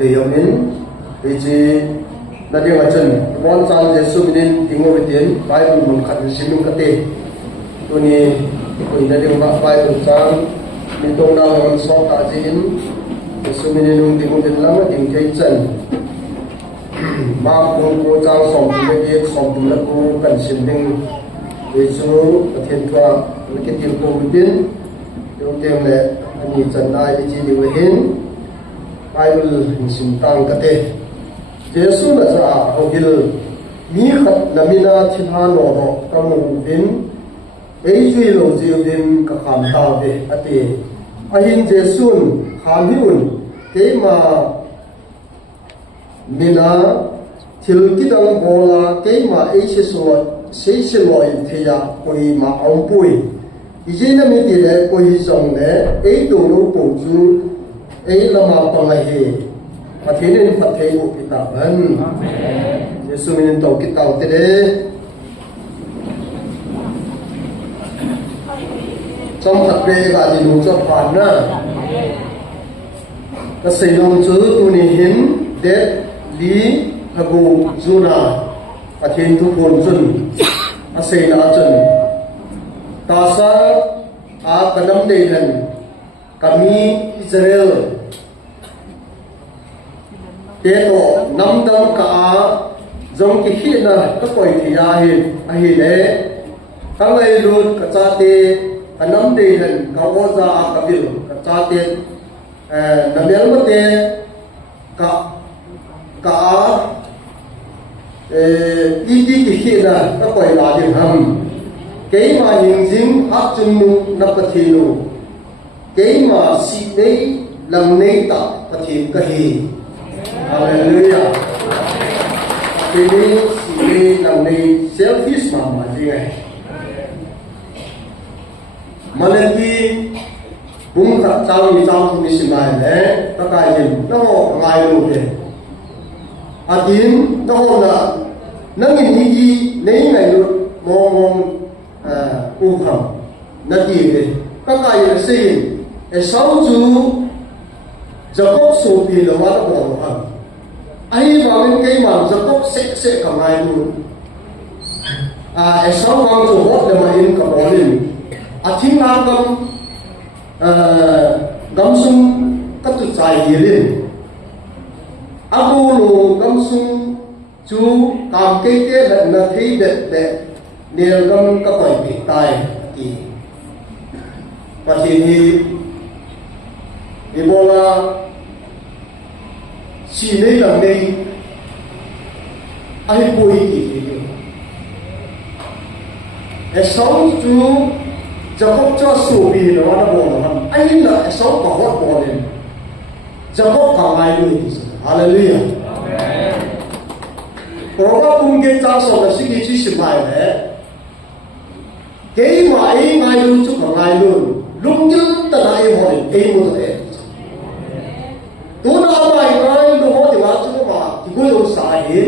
Deyomin, which nothing at all. One time the Subin, Ingovitin, Bible Munkat, Simukate, Tuni, nothing about Bible time, Mitona on Sotazin, the Subin, Ingovin Lama, in Jason. Mark Go Tang Song, the Song to Lago, and Simbing, which you attend to look at your within. Don't tell that I need to die within. Bible sim tang kate Jesu na sa hogil ni khat lamina thina no ro kamu bin ei jui lo jiu din ka kham ta de ate ahin Jesun khamhiun keima mina thil kidang bola keima ei se se lo in theya koi ma ong pui ijena mi ti le koi song le ei do lo po ju ấy là mà bằng ngày hè mà thế nên Phật thấy bộ cái tạo ơn Giêsu mình tổ cái tạo thế đấy trong thật về là gì đủ cho khoản nữa cái xây dựng chữ tu ni hiến đẹp lý là gù du na và thiên thu hồn chân à xây na chân ta sa cái năm đây lần kami Israel Teto nam dam ka zong ki hi na ka koi thi a hi le ka ngai lut ka cha te anam de han ka o za ka bil ka cha te na mel ma te ka i ki hi na ka koi la din ham ke ma yin jing a chun nu na pa thi nu ke ma si nei lam nei ta pa thi ka hi Hallelujah. Ini si namanya selfish mama dia. Malaki bung tak tahu ni tahu ni semai le, tak kaya no ngai lu le. Adin no na nangin hiji nei ngai lu mong ukam nati le. Tak kaya sin esau ju Jacob sopi lo mana bohong. Ai bangun kei mam Jacob se kamai lu. Esau bang tu hot le main kabolin. Ating langam gamsum katu cai hilin. Abu lu gamsum chu kam kei te na thei de nel gam ka koi pi tai ki. Pasini Ebola si nei lang nei ai pui ki Esau tu Jacob cho su bi no na bo no ai la Esau ka hot bo len Jacob ka ngai lu hallelujah amen Proba pung ge cha so la si ki chi si mai le ke ma ai ngai lu chu ka ngai lu lung jin ta nai ho le ke mo de Tuna mai ngai lu ho de wa chu ma ki go yo sa hi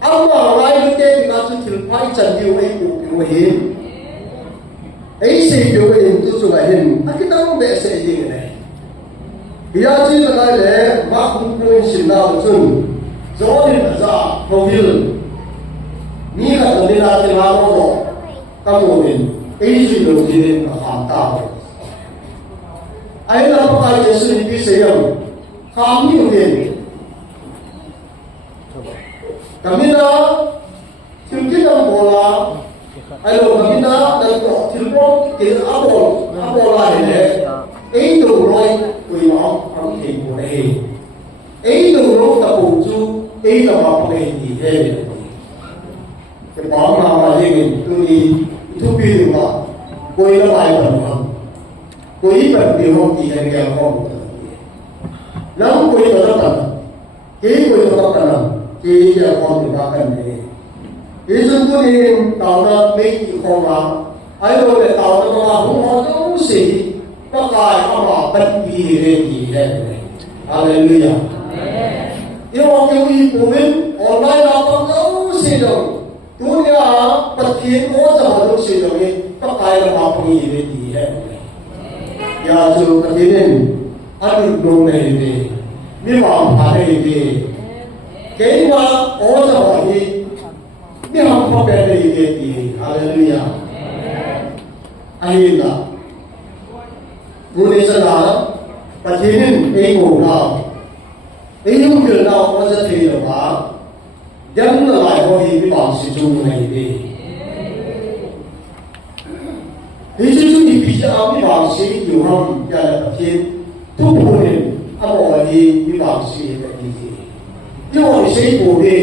amma ngai lu te ki na chu thil pai chan yu ai ku ku hi ai se yu ai tu chu ga hin a ki tang be se ji ne ya chi la kai le ma ku ku sin na chun zo ni na za ho hil ni ka to ni na te ma ro ka mo ni ai ji lu ji ni ka ha ta ai la pa kai Yesu ni ki se yam kham ni ni kami na tilki nam bola ai lo kami na dal ko tilpo ke abola le ai do roi kui ma am ke ko le ai do ro ta bu chu ai la ma pe ni he ke pa ma ma le ni tu ni tu pi ni ma koi la bai ban ma koi ban pi ho ki he ke ho lam koi to ta ke koi to ta na ke ya ho ni ba kan ni Yesu tu ni tao na me ki ho ma ai lo le tao na ma ho ho tu si pa kai pa ma ban pi re ki he hallelujah amen yo ke wi ko men online la pa no si do tu ya pa ki ko za ma do si do ni pa kai la ma pi re ki he ya chu ka ni nen anu do ne ni mi ma pa de de ke ma o sa ho ni mi ha pa pe de de hallelujah ai la bu ni sa la pa tin ei ko na ei yung ke na ko sa te lo ba yang la lai ho ni mi ma si chu nei deဒီကျူးဒီပြအောင်ပြပါစေယူဟောင်းပြတဲ့အဖြစ်သူ့ဘုရင်အမော်ဒီပြပါစေတဲ့ဒီပြောရှိကိုလေ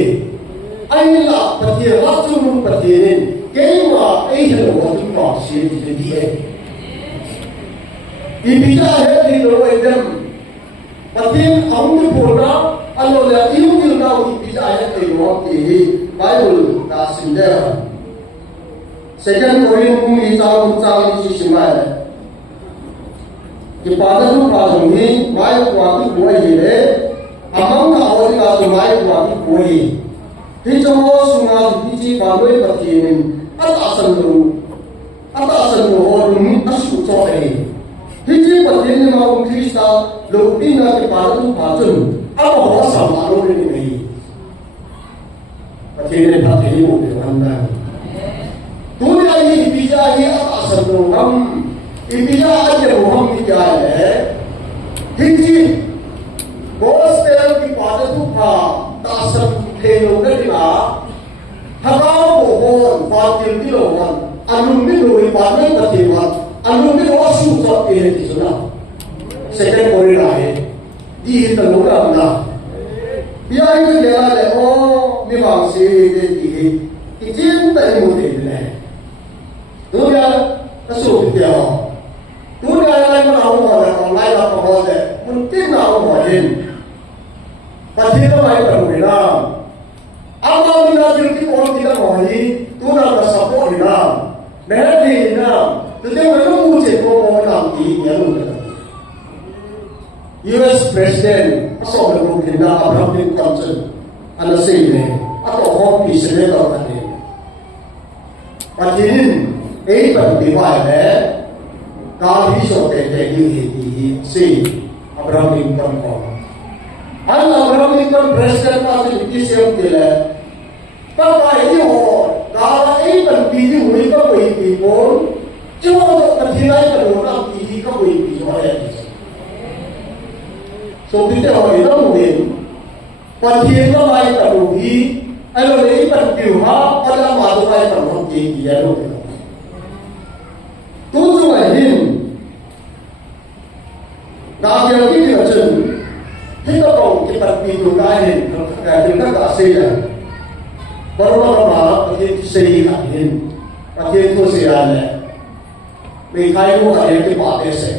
အိုင်လာပတိရတ်သူပတိရင်ကဲမှာအဲ့ဒီလိုပြပါစေဒီဒီပြပြရဲ့ဒီလိုဝဲတယ်ပတိအောင်ဒီပေါ်လာအလိုလေအယူယူနာဒီပြရဲ့ဒီလိုဒီဘိုင်ဘယ်ဒါစင်တဲ့Second Corinthians 6:16 कि पादन पादन में माय वाकी कोई है अमंग का और का तो माय वाकी कोई कि जो सुना दीजिए बालों पति में अतासन रो और असु चोरे दीजिए पति ने माउ क्रिस्ता लोपिना के पादन पादन अब बहुत समारोह में नहीं पति ने पति को बेवंदा दुनिया ये बिजा ये अतासन रो हम Ibija aja bohong kita है, हिंदी gospel की बात तो था, तासर खेलों के दिना, हगाओ बोहन, बातिल दिलोहन, अनुमी लोही बातें बतेवन, अनुमी वासु चौके है किसना, सेकंड कोरिडा है, दी तलोगा अपना, बिया ये क्या है ओ निवास से ये दी है, इतने तय होते हैं, दुनिया कसो क्या दुनिया लाइन में आओ मरे और लाइन आप बहुत है उनके नाम मरे पति तो लाइन पर हुए ना अब आप बिना दिल की कौन दिला मरे तू ना का सपोर्ट ना मेरा दिल ना तुझे मेरे मुझे को मौन नाम दी ये लोग US President असो में लोग किन्ना अब्राहम लिंकन अनसे ने अतो होम पीस ने तो करते पति एक पर दिवार है काफी सोते थे ये सी अब्राहम लिंकन को आज अब्राहम लिंकन प्रेसिडेंट का जो किसी हम दिले तब आई हो काला एक बन पीजी हुई का कोई पीपोल जो तो कठिनाई का लोना पीजी का कोई पीजी हो है सो बिते हो ये तो मुझे पतिये का माय करूँगी अरे नहीं पर क्यों अल्लाह माधो माय करूँगी किया लोग तो जो है दाबियों की वजह हिंदू कौम के प्रति दुकान है जिनका कासे है बरोबर भारत के सही है प्रत्येक को से याद है मिठाई को खाने के बातें से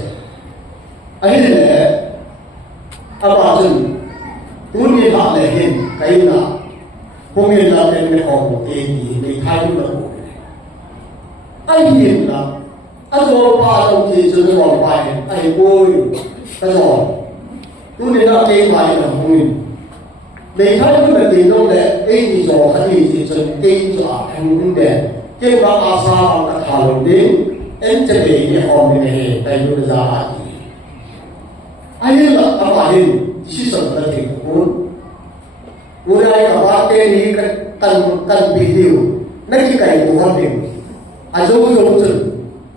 अहिल है अब आजन दुनिया का लेकिन कहीं ना होंगे ना में कौम एक ही मिठाई को लगोगे अहिल ना अजो पालों की जुर्म और पाए अहि कोई अजो तूने ना कई बार ना हुई लेकिन तो मैं दिनों में एक ही जो हरी चीज़ एक जो आखिर में के बाद आशा का खालों दिन इन चले ये हम में है ताकि वो ज़्यादा ही अहि ला अब अहि जिस तरह के कौन वो राय का बात है नहीं तन वीडियो नहीं कहीं बहुत दिन अजो जो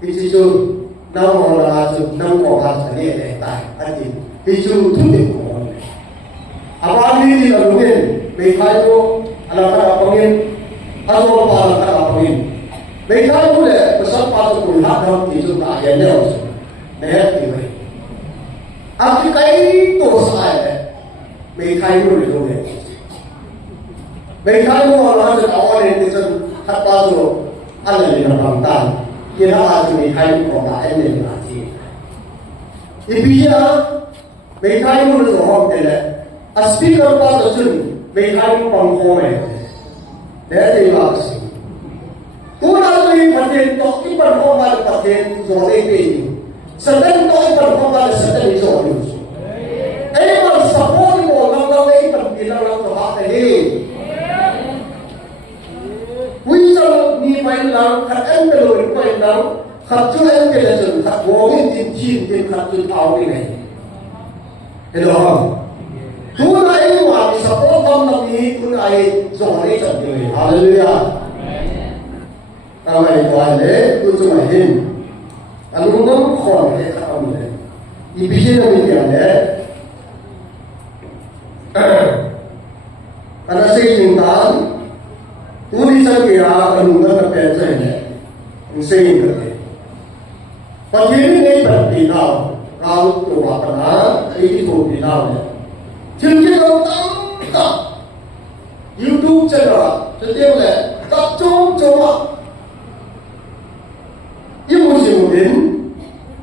ที่จูน้ำมรณะจูน้ำกอดกันเนี่ยแรงตายอันนี้ที่จูทุกเด็กคนอาบานนี้ที่เราเห็นไม่ใช่ตัวอะไรก็เราเห็นอาโซปาร์ก็เราเห็นไม่ใช่ตัวเลยประสบการณ์ตัวเราทำที่จูตายอย่างเดียวเนี่ยที่ไหนอาที่ใครตัวสายเลยไม่ใช่ตัวเลยตัวเนี่ยไม่ใช่ตัวเราจะเอาอะไรที่จะทับตาตัวอะไรที่เราทำได้ये ना आज मिठाई को खाए नहीं आती ये पिज़्ज़ा मिठाई को जो हम कहते हैं स्पीकर का तो सुन मिठाई को पंखों में देते ही बात सी तू ना तो ये पतेन तो की पंखों वाले पतेन जोड़े के सदन तो ये पंखों वाले सदन ही जोड़े एक बार सपोर्ट को लंबा नहीं पंखी लंबा तो बात हैวิจารณ์มีไปหลังขัดเอ็นไปเลยไปหลังขัดจุดเอ็นไปเลยจนขัดวงเงินจีนจีนขัดจุดเอาไปไหนเห็นหรอ你不爱做那种的，哈利路亚。阿妹讲嘞，都做埋hin，阿龙龙看嘞看唔嘞，伊必须要咪讲嘞，阿那谁领导，无理上给阿龙龙个变成嘞，唔谁个嘞，把天你本地道，搞做话个啦，伊做地道嘞，听见到当。YouTube channel 这点嘞，集中做啊，一无是无人，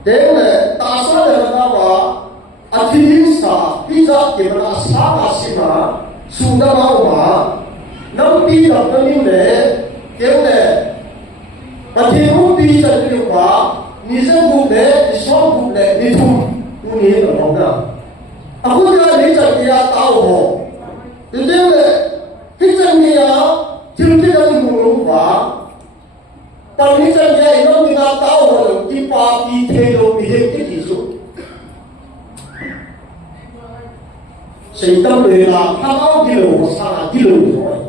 点嘞打算的那话，啊听啥，比啥给那啥个是嘛，苏那毛嘛，能比到那牛嘞，点嘞，啊听我比这句话，你这股嘞，你双股嘞，你通，我你懂不懂？啊，或者你这给他打我，对不对？ที่จะมีถึงที่จะมีมูลว่าตอนนี้จะมีอะไรน้องมีงานเต้าหัวที่ปาปีเทโลมีเด็กที่สุดสิ่งตั้งเวลาถ้าเอากิโลสามกิโลเลย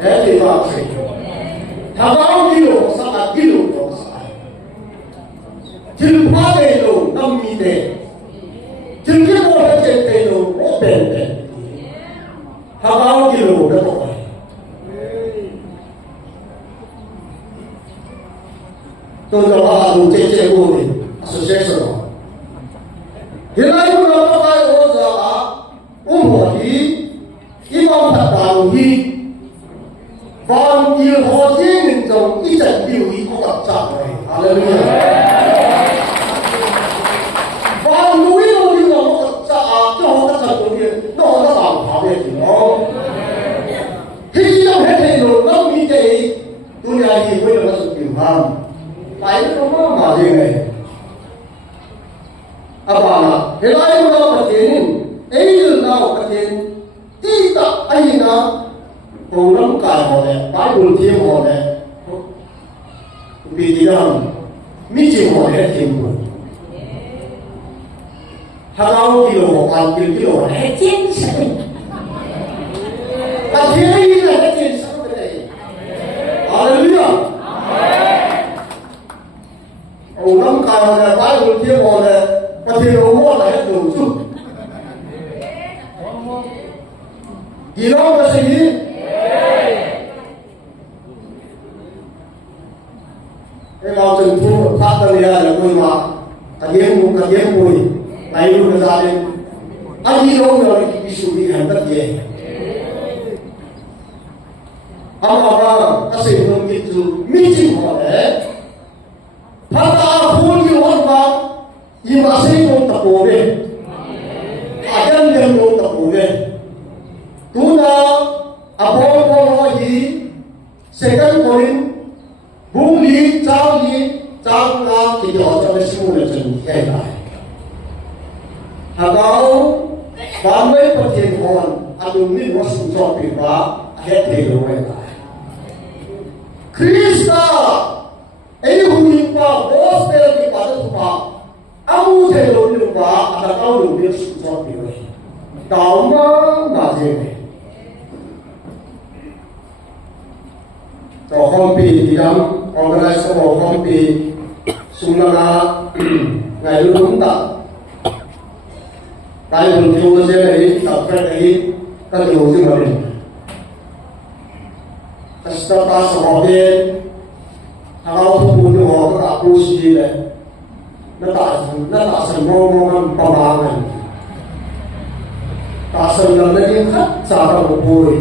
เอ๊ะที่ว่าสิถ้าเอากิโลสามกิโลต้องใส่ถึงพาเทโลน้ำมีเด็กถึงที่ว่าเจเทโลโอเป็นเด็ก他高几路的多，都叫他路这路的是谁说？原来我们不该我说啊，我莫提，一帮他大路的，放一河间民众一整留一个站位，哈利路亚。放路一路的我站啊，最后他成功的，那我那大跑的地方。khi trong hết thầy rồi nó như vậy tôi nhà gì mới là sự kiểm soát phải không có mà gì này à bà là thế lại nó có tiền ấy là nó có tiền tí ta ấy nó hồ lắm cài họ này bãi bùn thiên họ này vì gì đó mi chịu họ này chịu rồi hai bao kilo bao kilo này chiến sĩ ta thấy là cái chuyện sao vậy này, Hallelujah. Ông năm cài họ này, bái người thiên họ này, và thiên họ mua lại hết đồ chút. Gì đó là gì? Cái nào chừng thu phát ra là tôi mà, cả điếm mùi, này luôn là gia đình. Anh đi đâu rồi thì xử lý hành tất gì? 아마가 다시 넘기주 미지모네 바다 보기 원방 이 맛이 좀 따보네 아장경 좀 따보네 누나 아보보이 세간 거린 뭉리 장이 장나 기도하자는 시문을 좀 해라 하가오 밤의 버틴 건 아동민 워승 저비가 해태로 해라 Krista, ấy hùng linh qua gospel cái quả đất quả, ông thầy đồ linh quả, là cao đủ biết sự cho điều này, đó mà gì này, cho con bì thì lắm, organize cho con bì, sung là ngày luôn ta, cái hùng thiếu cái này, tập cái này, cái điều gì mà mình Setelah sebagian kalau tubuh orang tak pusi le, tak semua pembangunan, tak semua lagi kat cara berpuri,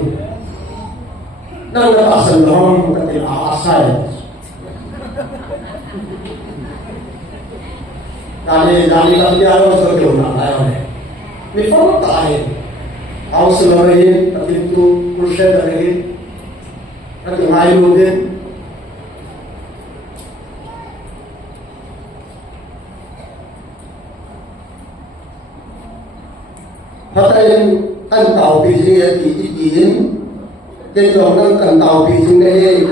dan tak semua ketika asal. Jadi dia harus berjuang lagi. Ni pun tak ada. Awak selama ini tertentu proses dari các trường hai luôn đi phát đây ăn tàu bị gì thì chín trên đường đang cần tàu bị gì đây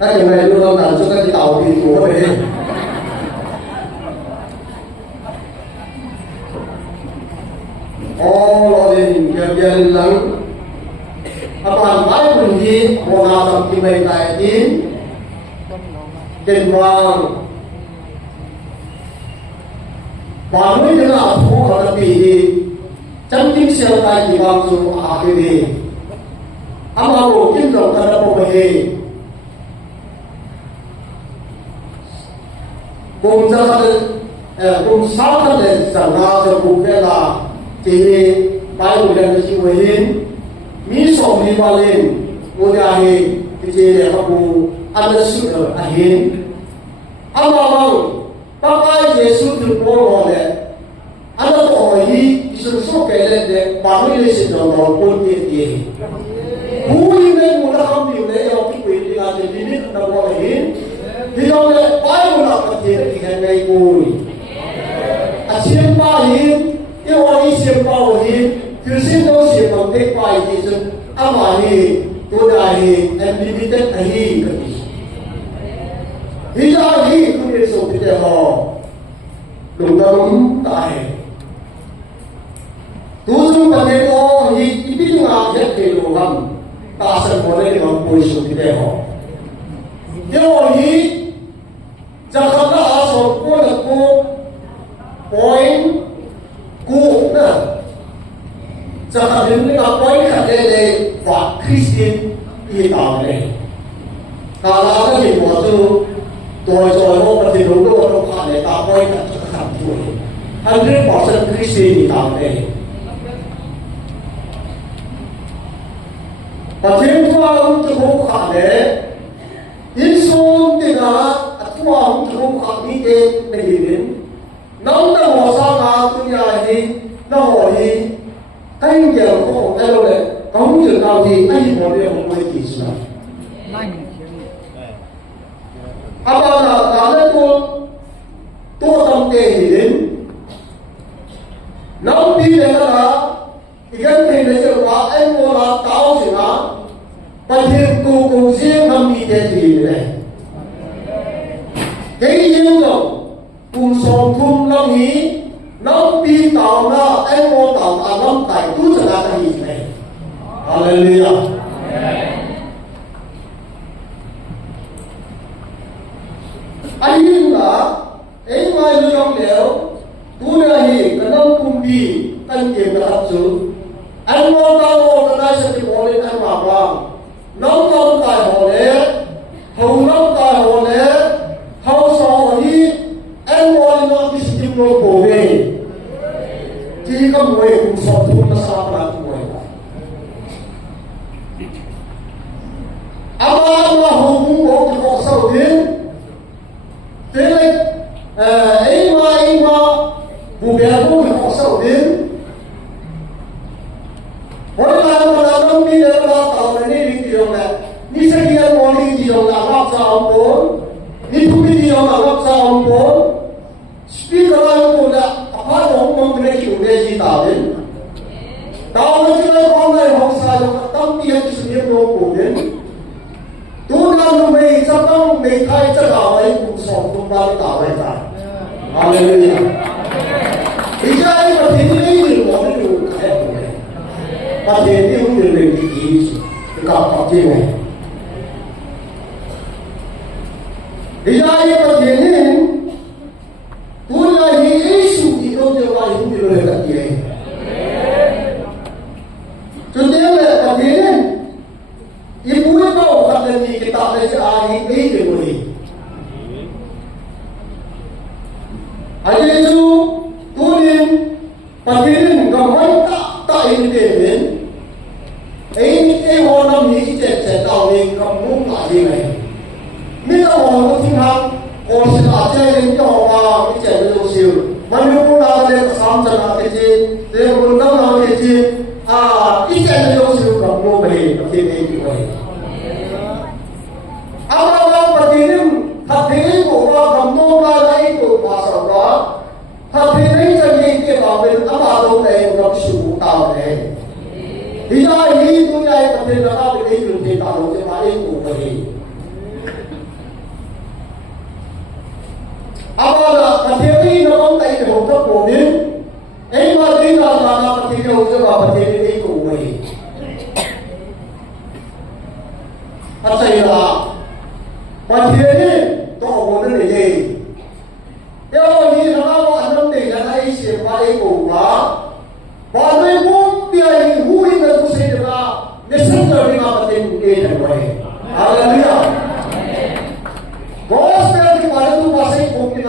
các trường này luôn đang cần cho các tàu bị số về Kemudian lang apaan ay pergi mula sampai mereka ini dan orang baru dengan aku kalau pilih cantik siapa yang langsung akhirnya amaru kita kada boleh cùng sáu tháng để chẳng ra cho cùng cái là chỉ bài của đàn chị mới lên mỹ sổ đi vào lên ngôi nhà thì chỉ để học cụ ăn được sự ở anh hiến ăn vào vâng bác ai Giêsu từ bỏ rồi đấy ăn được hỏi đi sự số cái lên để bảo vệ sự đồng lòng quân tiền gì vui lên một là không hiểu đấy học cái quyền thì là để đi biết đồng lòng hiến thì đâu đấy bài của nó cần thiết thì ngày ngày vui siapa ini, yang orang ini siapa ini, Kristian itu siapa mereka itu, apa ini, tuda ini, unlimited ini, hidup ini kita sudah tahu, dalam tahu, tujuh pakai orang ini tidak ada keluhan, tak asal boleh dengan polisi kita tahu, yang orang ini jangan asal boleh point cũ nữa cho ta đứng với nó point khẳng định đây và Christian đi tạo này ta là cái gì mà tôi rồi hôm thì đúng rồi nó khẳng định ta point khẳng định khẳng định anh biết bỏ sân Christian đi tạo này và thiên phương thì không khẳng định in xuống thì là thua không thì không khẳng định cái này đến nóng ta hồ sao nào tôi nhà thì nó hỏi thì anh giờ có một cái đâu đấy cống trường nào thì anh một điều không ai chỉ sao à bao giờ cả đấy tôi tâm kề thì đến nóng đi đấy là thì cái này là sự quá anh mua là táo gì đó và thêm cùng riêng năm đi thế gì này cái riêng rồi cùng sòng thun năm ý năm đi tàu na em mua tàu à năm tài cứ trở lại cái gì này Hallelujah anh nhìn là ấy mai lưu trong liệu tu này thì cái năm cùng đi anh kiếm là hấp dẫn anh mua tàu cái này sẽ bị bỏ lên anh mà bằng năm năm tài hồ lệ hầu năm tài hồ lệ hầu sò đi em mua nó đi tìm nó bổ về chỉ có người cùng sò thun nó sao là người ama là hùng bố thì họ sầu đến thế nên ấy mà vụ bè cũng họ sầu đến hồi là năm đi là tàu này đi điều này đi xe kia mua đi điều là lắp sao ông bốn đi thu đi điều là lắp sao ông bốn speaker là ông là apa ông cái kiểu này gì tao đến tao nó chỉ là con này học sai rồi tâm đi cái sự nghiệp nó của đến tu nam mày chấp tâm mày thay cho đạo ấy cũng sống cũng bao nhiêu đạo ấy cả Hallelujah bây giờ anh mà thấy cái gì mà nó đủ hết rồi và thấy cái không được lên cái gì cái cọp gì này bây giờ anh mà thấy cái tu là Yesu thì đâu cho ai cũng được lên cái gì cho nên là cái gì ibu itu kata ni kita ada seahli ini boleh. Ada itu tulen pakirin gambar tak ini deh. Ini orang ni cek tahu ni kamu tak ini. Ni orang tu tinggal orang sahaja yang orang ni cek betul siu. Mana pun ada kesam jalan kecil, dia pun tahu kecil. Ini adalah usul kamu beri kepada kita. Apa pertinim hati ko kamu lagi ko pasal apa? Hati ini jadi kita ambil apa dong yang kamu suruh tahu deh. Dia ini tu yang pertinim apa ini kita tahu cuma itu beri. Apa hati ini kamu tak itu untuk boleh. Ini berarti kalau pertinim usul apa pertinim itu. 把天呢到我们的人，要你让我安能的让一些把一个啊，把对目标的无因的不是的吧，你生的那个天给人为，哈利路亚。Gospel di mana tu masih mungkin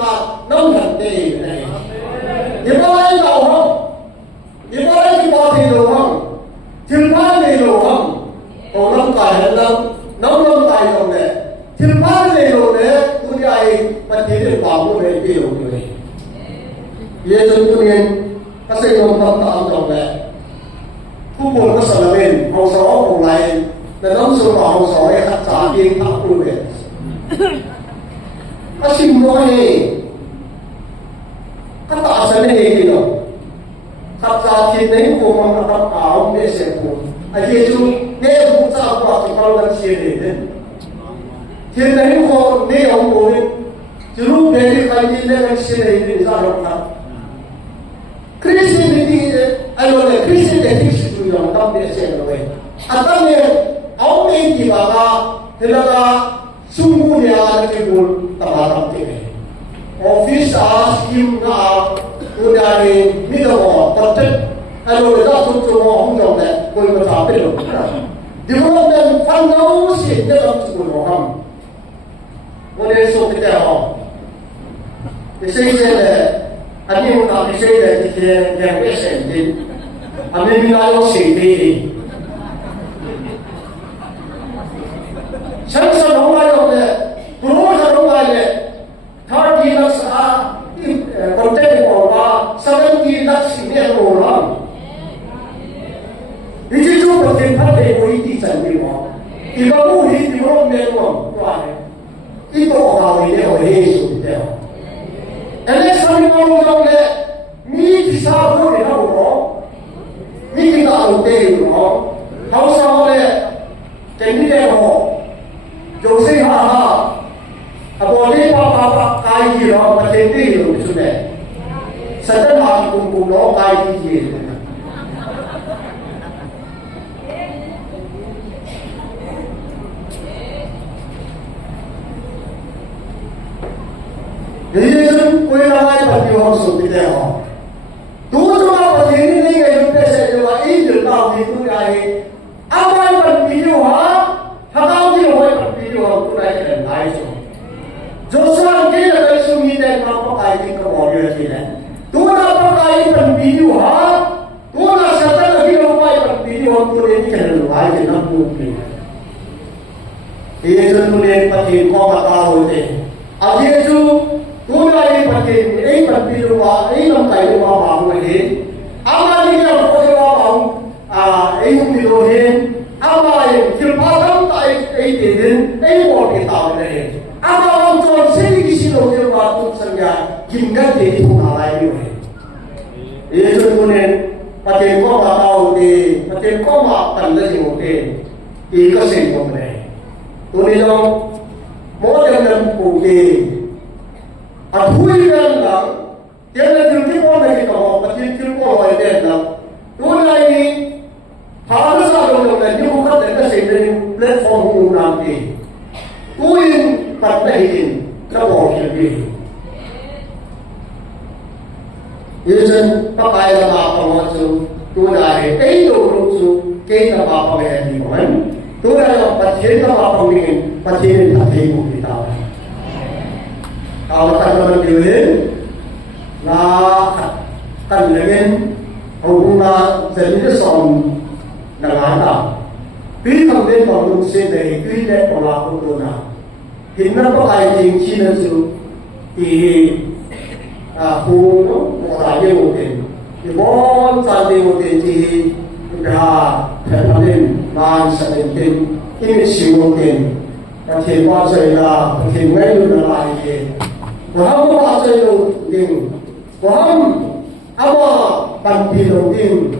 nam hati ni. Ibarat doang, ibarat di bawah doang, cilpan ni doang. Orang kaya nam kaya orang ni. Cilpan ni doang ni, tu dia mati ni babu ni dia orang ni. Ia contohnya, kasih orang tak tahu ni. Pupul kesalahan, hausa orang lain, dan nam semua hausa yang tak jadi tak perlu ni. Asyik mulai kata asalnya ini loh kata kita ini bukan kata kaum biasa pun aja itu dia bukan apa kalau nak sihir kita ini kau dia orang boleh juru dari kaji dengan sihir ini sahaja Kristi ini aloh Kristi ini situ yang tak biasa loh atanya awam ini baga helaga sungguhnya ada kebun tabarak ini. Office scheme na udah ni minum tertib. Kalau kita tuntut orang jauh ni, boleh bercapai loh. Development fund jauh sih dalam sekolah orang. Boleh so kita orang. Misalnya, ada orang misalnya kita yang biasa ni, kami minat sendiri. Saya orang yang terus orang yang 30 lakhs konten orang 70 lakhs ini orang. Ini juga bertempat dari di sana. Ibu ini di orang memang itu orang ini orang Yesus dia. Ini semua orang yang ni bisa boleh orang, ni kita ada orang, harus orang jadi orang. Jose ha abode papa kai ji ro matende ro sune satan ma kum ro kai ji Yesus कोई लड़ाई पति हो सुनते हो दूसरा पति नहीं गए पैसे जो आई जलता हुई तू आए अब आई पति जो हा हटाओ जी होए पति जो हम पूरा कर लाए जो सब के लगे सुनी दे ना पकाई की को बोले थी ना तू ना पकाई पति जो हा तू ना सता लगी हो पाई पति जो हम पूरे कर लाए के ना पूरी ये जो तूने पति को बता होते अब ये जो तू ना ये पति जो वा ये हम काई वा बाबू है अब ये जो को वा बाबू ये भी लो है अब ये किरपादम ताई ये दिन ये वो के ताव नहीं अब हम तो से किसी लोग जो बात तुम संज्ञा किंगत दे तू ना लाए है ये जो तूने पति को बता होते पति को मा पंद्रह दिन होते एक से कम नहीं तूने जो मोटे में पूछे Ahui dan lang, dia nak cuci pun lagi kau, macam cuci pun lagi dan lang. Tu lagi, harus ada orang yang bukan dengan sendiri platform nanti. Tu yang patahkan, terbawa jadi. Yesus pakai apa macam tu lagi, itu rusuh kita apa yang dibuat. Tu lagi patahkan apa yang patahkan tak ibu kita. Kalau tak ada duit, nak kan lagi, orang nak jadi seorang negara. Bila kemudian orang sedih, bila orang itu nak, hingga pakai tinggi nanti, orang yang mungkin, bon tadi mungkin dah terpaling, masa mungkin, ini sih mungkin, tapi bahasa lah, mungkin melayu lagi. Waham apa itu ding, waham apa panpilo ding,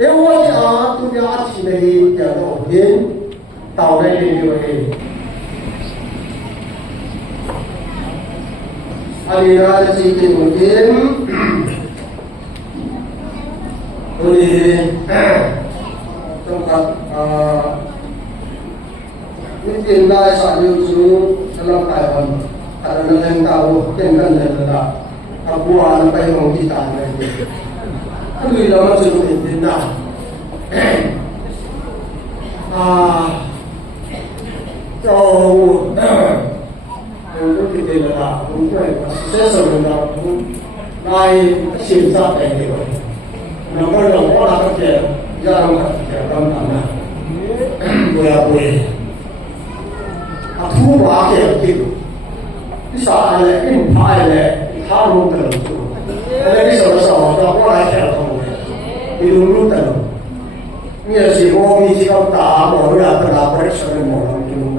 ewa dia tu dia aci lagi dia tu ding, tahu lagi dia ni. Alira sikit mungkin, boleh tempat mungkin lah saya tu dalam Taiwan ada yang tahu dengan negara aku apa yang mau kita lagi aku dalam seluruh Indonesia jauh untuk kita lah untuk saya sebenarnya naik cinta ini nomor orang kerja jarang kerja tanah boleh aku bahaya gitu bisa ada ini bahaya harus terus ada di sana orang kerja kamu di dulu terus ini sih mau misi kau tak mau ada apa yang mau di dulu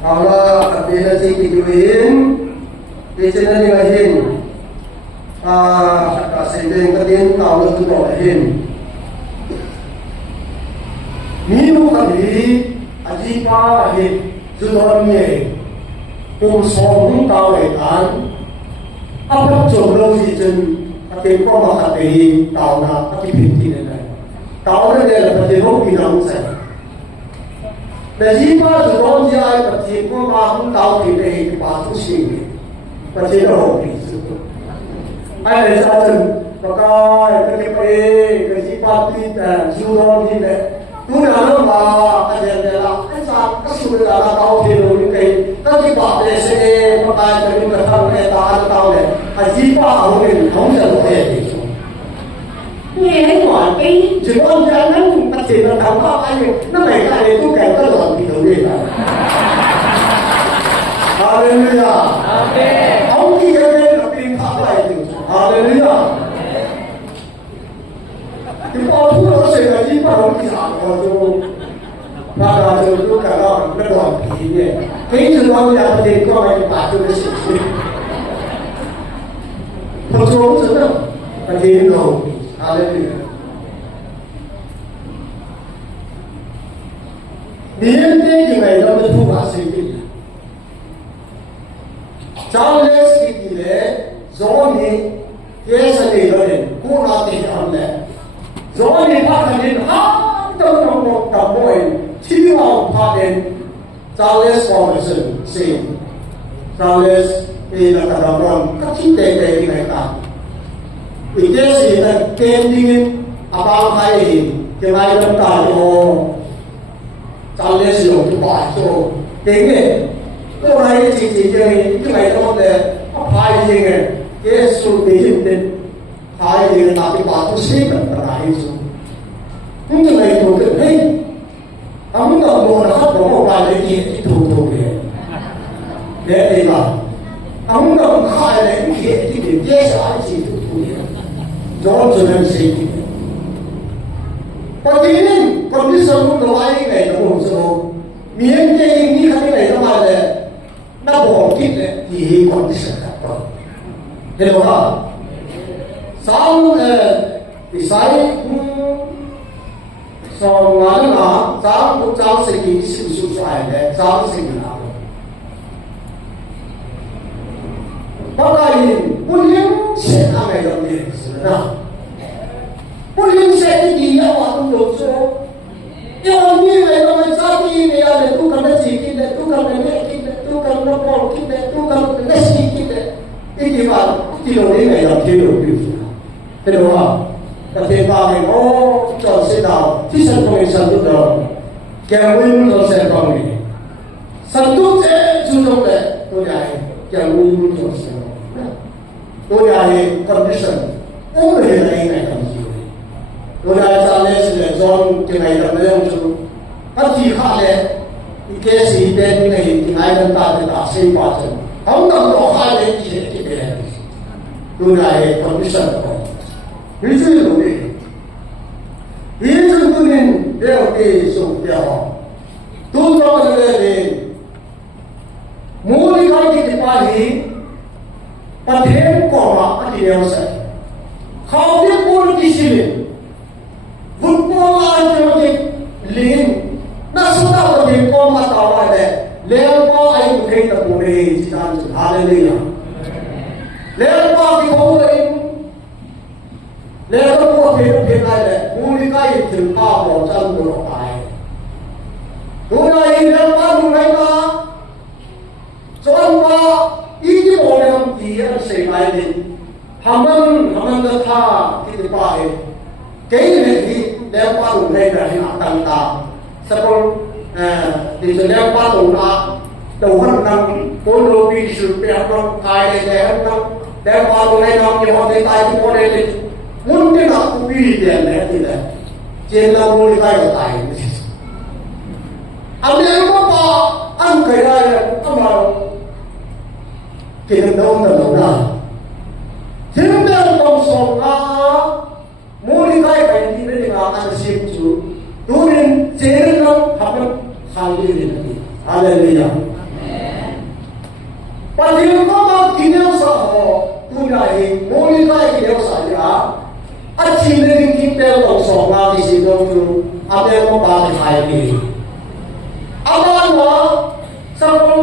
kalau ada sih dijualin biasanya dijualin sehingga kemudian tahu itu dijualin minum tadi aji pa aji sudah ni pun tahu kan apa jodoh itu akan kau makan deh tahu nak tapi binti ni tahu dia lepas dia bilang saya Jadi pas orang dia pergi pun mahu tahu kita ini pasal sini, pergi dah hobi itu. Ada satu pakai kerja parti dan jualan ini, tu dalam bah ada lah. Asal kesulitan lah tahu dia ni kaya, tapi pada sini pakai kerja bertang tahu tahu le. Haji pak orang ni orang jalan itu. Nghe thấy mọi cái chuyện ông cha nó phát triển là thằng có ai nó mày cái này tôi kèm cái đoạn bị thử đi mà Hallelujah ông khi cái bên là tìm pháp này thì Hallelujah thì con thú nó sẽ là gì mà ông đi làm rồi và là rồi tôi cả đó nó đoạn bị như thế chứ ông nhà thì con mày bà tôi nó sẽ không xuống chứ đâu và thì rồi Hallelujah. Niên cái ngày đó mới thu hoạch sinh viên. Charles cái lễ gió này cái sự này rồi cũng là tiền ăn lệ. Gió này phát hiện trong một tập môi chỉ vào phát hiện Charles Formerson xin Charles thì là tập đoàn các chính đề cái này cả. Itu sih kem dingin apa kai kemai dalam tahu Charles yang tu baca tengok orang ini cici jadi kemai dalam le apa ini Yesus dihimpin kai ini tapi baca sih berai itu mungkin itu hey kamu tak mau nak bawa balik itu dia dia lah kamu tak kai lagi itu dia sahaja itu dia John Jones say Paginin condition mo gawai ngay na mo so miyan ke hindi kami ngay na mala na bokit hi condition ka to hello ha sam isai so ngala na sam ko sam se ki su sai le sam se ki na pagkain punyang siya na ngay na na Pulim saya dia waktu dosa. Yang ni memang jadi ni ada tu kan sedikit, tu kan sedikit, tu kan berpol kita, tu kan sedikit. Ini baru kilo ni memang kilo biasa. Kedua, ketika oh jauh sedau, tidak boleh satu dah. Kewin jauh sedau ni. Satu sudah le, tu jadi kewin jauh sedau. Tu jadi condition. Oh ni lain kan. Tôi đã cho nên là John cái ngày làm lễ ông chú các chị khác lẽ cái gì bên này thì ai đang ta thì đã sinh hoạt rồi không cần có hai đến gì thì cái này tôi lại condition rồi ví dụ như ví dụ tôi nên đeo cái sủng đeo tôi cho cái này thì mỗi cái gì phải gì và thêm còn là cái điều sẽ không biết mỗi cái gì Football ay lin na sudah bagi kau matawa le lepa ay bukai tak boleh jangan haleluya lepa di kau ini lepa kau hidup hidup le ลิกายถึงภาพของจันทร์ตัวไปดูในเรื่องบ้านดูในมาจนว่าอีที่บอกในคำที่เสียงอะไรทำมันจะท่าที่จะไปเกี่ยงที่เรื่องบ้านดูในแบบนี้ต่างๆสักคนที่จะเรื่องบ้านดูนะตัวคนนั้นคนรู้วิสุทธิ์เป็นคนไทยเลยนั้นเรื่องบ้านดูในน้องยังไม่ตายที่คนเลยมุนที่นักวิทยาเนี่ยที่เลยเจนเราบุริกายก็ตายอันนี้ก็พออันเคยได้ก็มากินน้ำตลอดนะถึงเรื่องต้องส่งอาบุริกายไปที่นี่งานอันชิมจูดูนี่เจนเราทำให้ทางดีดีอะไรเนี่ยปัจจุบันก็กินเยอะสักหน่อยดูได้บุริกายกินเยอะสักอย่างอาชีพเรื่องกินเรื่องต้องส่งอาที่สิ่งที่อาเบลก็ปาไปขายดีอาบ้านว่าสักคน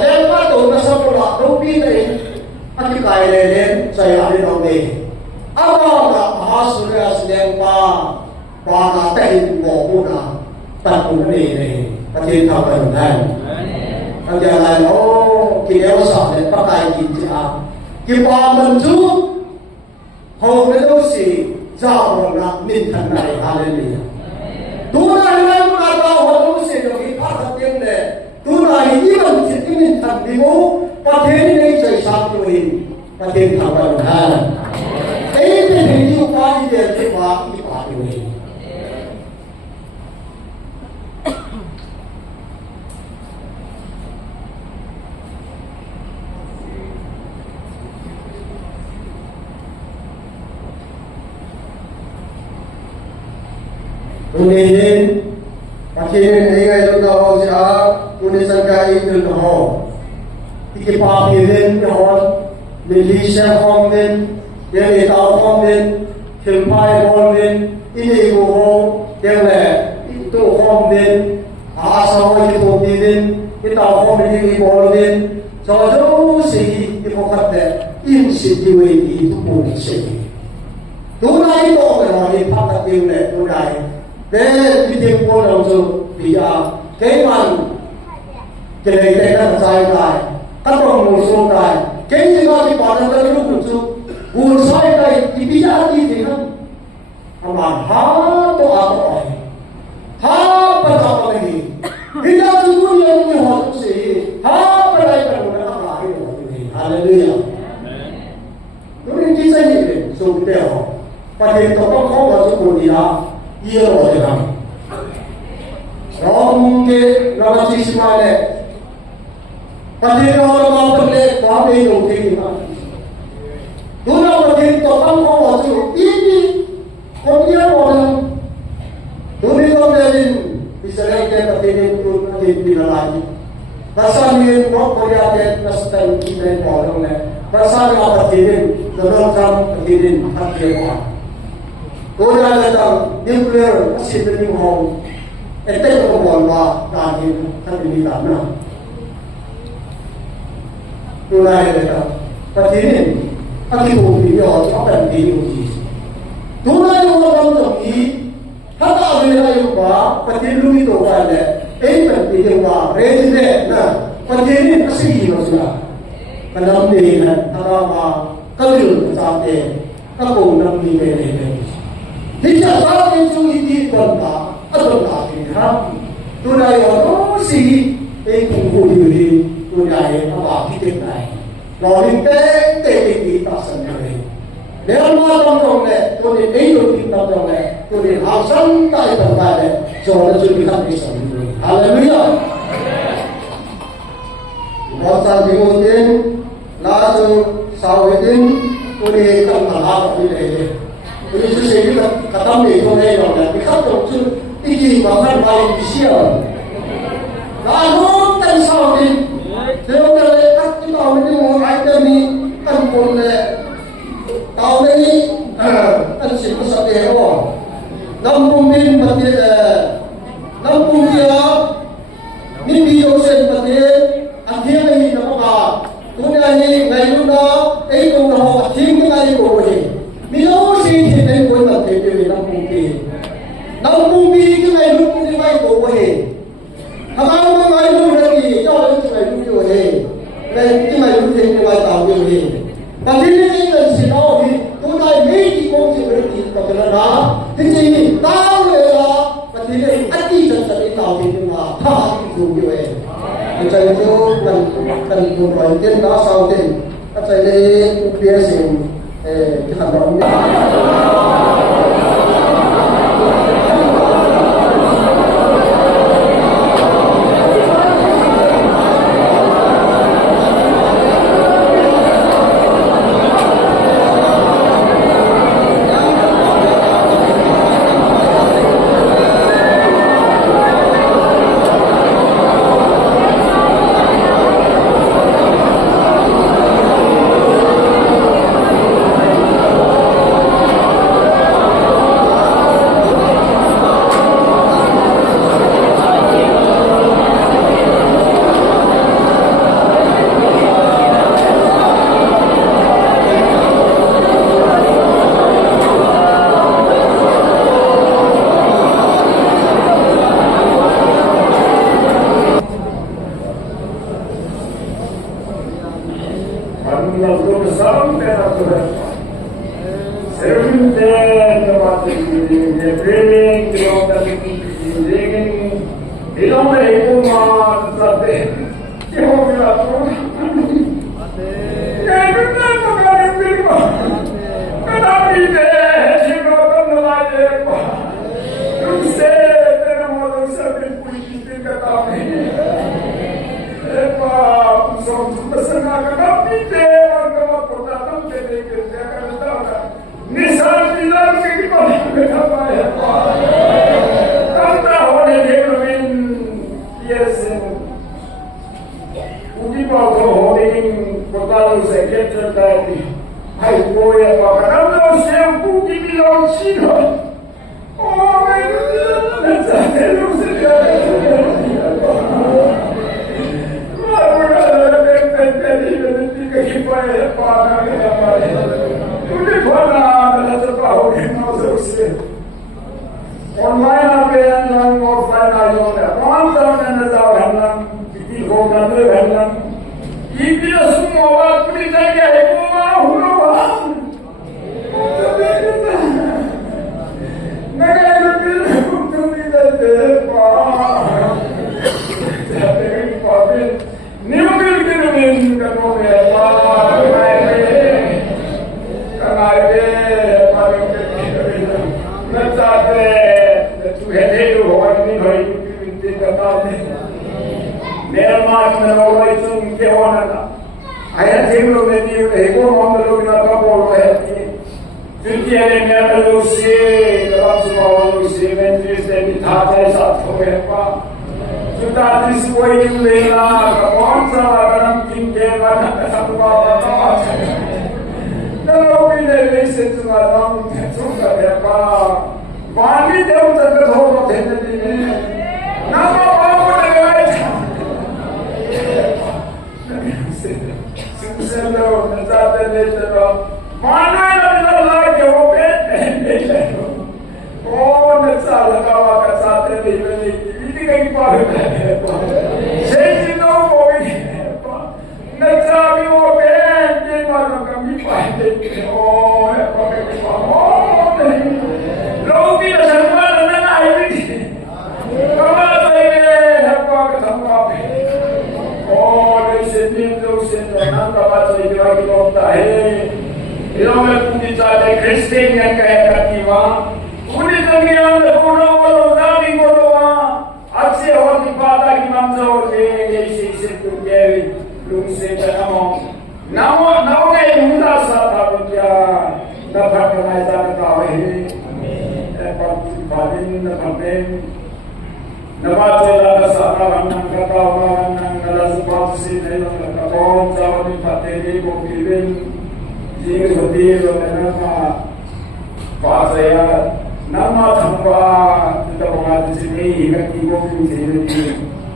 เรื่องว่าตัวนั้นสักคนละรูปนี้เลยอาที่ขายเลยเนี่ยใส่อะไรตรงนี้อาบ้านว่าหาสุริยะแสดงปานาแต่งบอกพูดนะตัดคนนี้เลยประเทศทำอะไรได้ทำอย่างไรโอ้กินแล้วสับเนี่ยประกายกินจ้ากินปลามันจุ๊บเขาไม่ต้องสิเจ้าของรักนินทันใดอะไรเนี่ยดูได้ไหมว่าเราเขาต้องสิตรงนี้พาทับยังเนี่ยดูได้ยี่มันจิตนินทันดีมั้งประเทศนี้ใจสามตัวเองประเทศทำอะไรได้ไอ้เป็นที่อยู่ฟ้าที่เดินที่ฟ้าที่ป่าตัวเองKemudian akhirnya mereka itu tahu siapa Indonesia kaya itu tahu. Tiga pilihan tahun Malaysia Hongden, yang itu Hongden, Philippines Hongden, ini Hong, yang lain itu Hongden, asal itu Hongden, kita Hongden ini Hongden, jauh sih itu kata institusi itu boleh sih. Tunai itu orang yang pakai tunai tunai. Để đi tìm cô đồng sự thì cái bằng cái này đây là sai tài các đồng một số tài cái gì đó thì bỏ ra tới lúc một số buồn sai đây thì bây giờ đi thì không mà há to hỏi há bắt đầu cái gì bây giờ chúng tôi nhận như họ cũng gì há bắt đây là một cái làm lại rồi hallelujah tôi nên chỉ xây dựng số đều và thì tôi có khó vào chỗ buồn gì đó iya loh jangan. Mungkin nama siswa le, pasti orang mau beli bahan itu tinggi. Dulu pasti topang kau waktu ini, kau dia orang, dulu kau beli bisa lagi pasti itu pasti bila lagi. Pasal ni kau boleh ada pasal kita orang le, pasal apa pasti dalam jam pasti hati orang. Tôi ra là tàu nuclear xin được những hồn để tên của bọn và đàn thì thân đi làm nào tôi ra là tàu và thế nên các cái thủ thì họ có cần cái điều gì tôi ra là họ đồng ý他到底要有话，不听路里头话的，哎，本地的话，人家的那，不听你不是一个是吧？可能你呢，他说话，更有啥的，他不能理解的。你这啥的注意的观察，不大的哈，都来有东西，哎，功夫有的，都来他把批进来，老人家得大声的。两马当中呢，我哋呢度見當中呢，我哋後生帶同埋呢，做得最合理神嘅，哈利路亞。我上邊嗰啲拿住手嗰啲，我哋咁下下嗰啲嚟嘅，佢哋出世呢個當地嗰啲人呢，你看到就一啲慢慢來唔少，然後跟手嘅，然後呢，知道呢我愛的你跟過呢。Tahun ini, kan siapa sahaja oh, Lampung ni berarti, Lampung dia, ni video sen berarti, akhirnya ni apa? Dunia ni ngayon na, itu na ho, akhirnya ngayon ko ni. Milo si hindi ko na tete ni Lampung ni. နောက်ပူပြီးကျမယ်လူဒီမိုက်ကိုဝေးအကောင်မငါလူတွေကြောက်လို့ကျမယ်လူမျိုးဟဲ့လည်းကျမယ်လူတွေဒီမိုက်တောင်းပြီးဟဲ့ဒါဒီနေ့လည်းရှင်တော်ဒီကိုယ်တိုင်မိဒီကိုကျမယ်ဒီတော့ကလာဒီကြီးတောင်းလေလားပတိလေးအတိတ်စတဲ့တောင်းပြီးမှာဟာဒီကိုပြောရဲ့အချို့ကတော့ကန်ကိုရိုင်းတဲ့ကားဆောင်တဲ့အချို့လည်းပြည့်စုံဒီခါတော့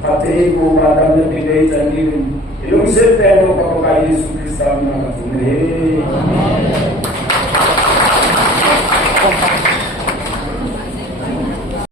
Pati ko kadang na pinay sa nilin. Yung sir pero kapag